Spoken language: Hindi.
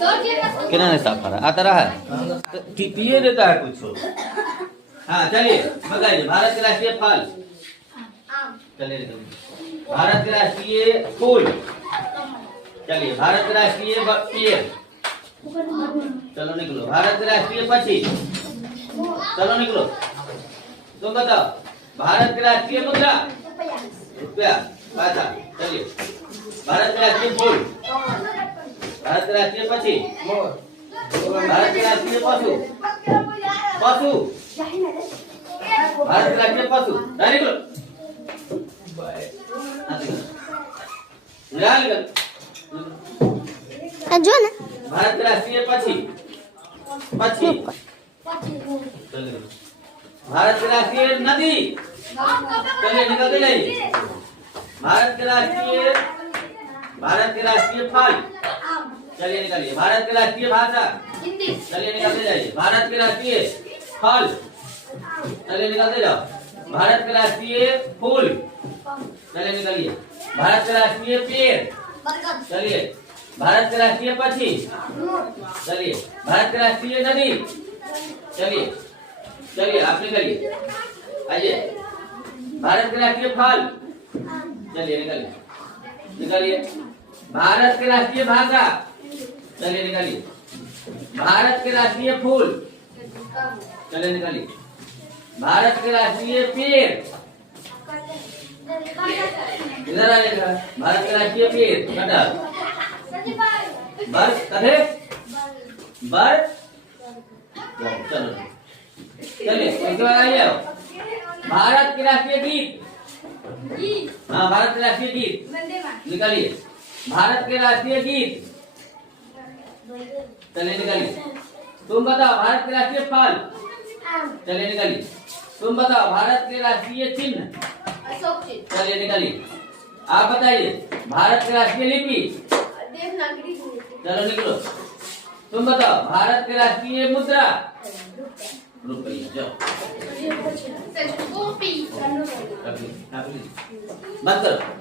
किन्होंने साफ करा आता रहा है तो टीपीए देता है कुछ। हाँ चलिए बताइए, भारत के राष्ट्रीय फल। चलिए भारत के राष्ट्रीय फूल। चलिए भारत के राष्ट्रीय पेड़। चलो निकलो। भारत के राष्ट्रीय पक्षी। चलो निकलो। तुम बताओ भारत के राष्ट्रीय मुद्रा रुपया पैसा। चलिए भारत के राष्ट्रीय फूल। भारत के राष्ट्रीय पक्षी। भारत के राष्ट्रीय पशु। पशु भारत के राष्ट्रीय पशु। निकलो जो ना भारत के राष्ट्रीय पक्षी। पक्षी भारत के राष्ट्रीय नदी। चलिए निकलते जाइए। भारत के राष्ट्रीय फल। चलिए निकलिए। भारत के राष्ट्रीय भाषा। चलिए निकलते जाइए। भारत के राष्ट्रीय फल। चलिए निकलते जाओ। भारत के राष्ट्रीय फूल। चलिए निकलिए। भारत के राष्ट्रीय पेड़। चलिए भारत के राष्ट्रीय पक्षी। चलिए भारत के राष्ट्रीय नदी। चलिए चलिए आप निकलिए आइए। भारत के राष्ट्रीय फल। चलिए निकलिए निकलिए। भारत के राष्ट्रीय भाषा। चलिए निकलिए। भारत के राष्ट्रीय फूल। चलिए निकलिए। भारत के राष्ट्रीय पेड़। इधर आइएगा। भारत के राष्ट्रीय पेड़ कटहल। बर कथे बर। चलो चलिए इसके बाद आइए। भारत के राष्ट्रीय गीत। हाँ भारत के राष्ट्रीय गीत निकालिए। भारत के राष्ट्रीय गीत। चलिए निकालिए। तुम बताओ भारत के राष्ट्रीय फल। चलिए निकालिए। तुम बताओ भारत के राष्ट्रीय चिन्ह। चलिए निकालिए। आप बताइए भारत के राष्ट्रीय लिपि। चलो निकलो। तुम बताओ भारत के राष्ट्रीय मुद्रा। रुपया। जाओ बंद करो।